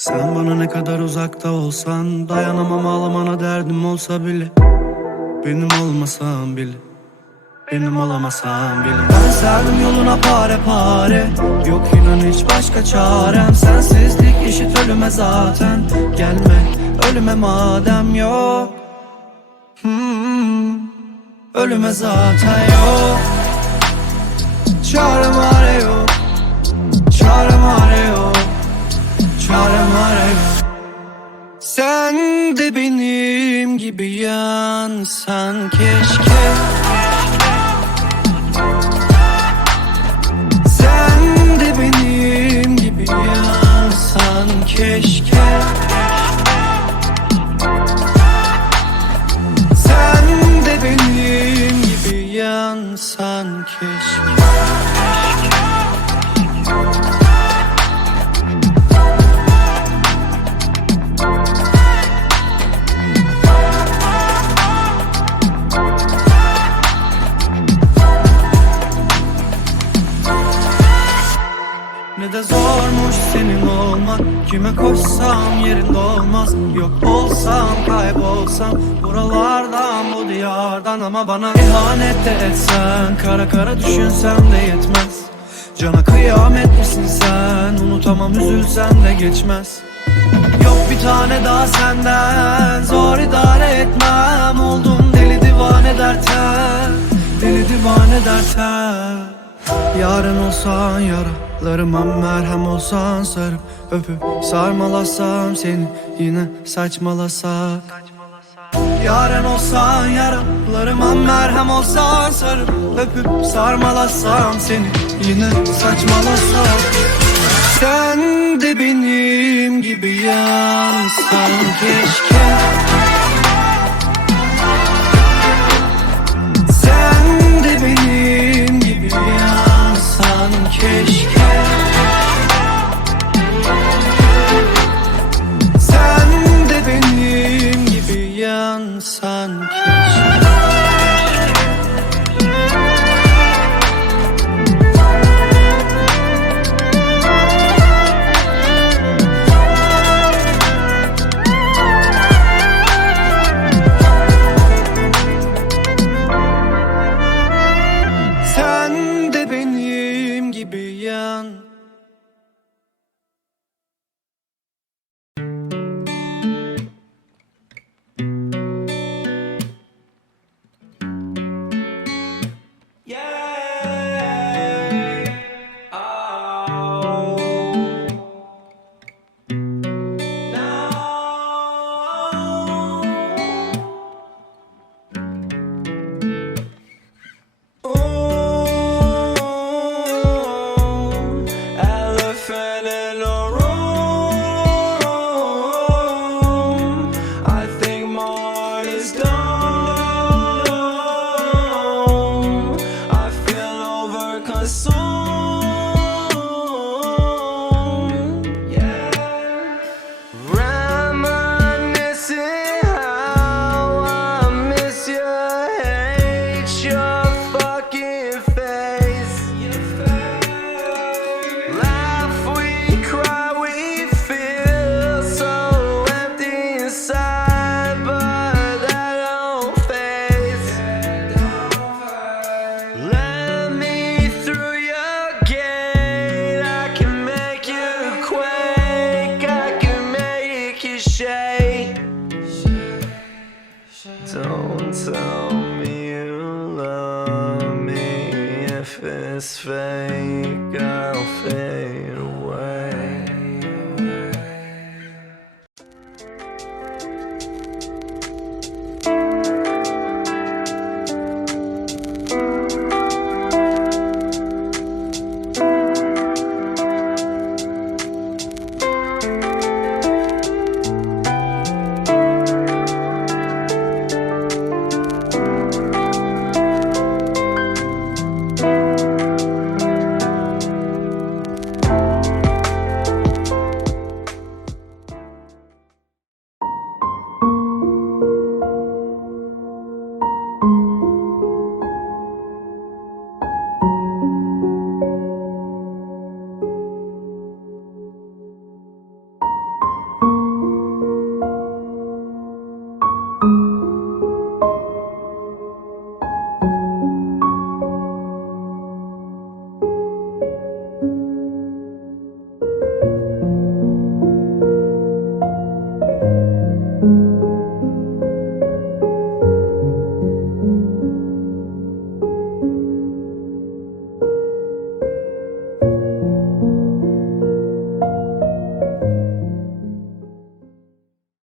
Sen bana ne kadar uzakta olsan Dayanamam ağlamana derdim olsa bile. Benim olmasan bile benim olamasan bile. Ben serdim yoluna pare pare Yok inan hiç başka çarem. Sensizlik eşit ölüme zaten Gelme ölüme madem yok. Hmm, Ölüme zaten yok. Çarem are yok Sen de benim gibi yansan keşke. Sen de benim gibi yansan keşke. Sen de benim gibi yansan keşke de zormuş senin olmak Kime koşsam yerinde olmaz. Yok olsam kaybolsam Buralardan bu diyardan. Ama bana ihanet de etsen Kara kara düşünsem de yetmez. Cana kıyamet misin sen? Unutamam üzülsen de geçmez. Yok bir tane daha senden Zor idare etmem. Oldum deli divane derten Deli divane derten Yarın olsan yaralarıma merhem olsan sarıp öpüp sarmalasam seni yine saçmalasak. Yarın olsan yaralarıma merhem olsan sarıp öpüp sarmalasam seni yine saçmalasak. Sen de benim gibi yansan keşke keşke canções. this fake girl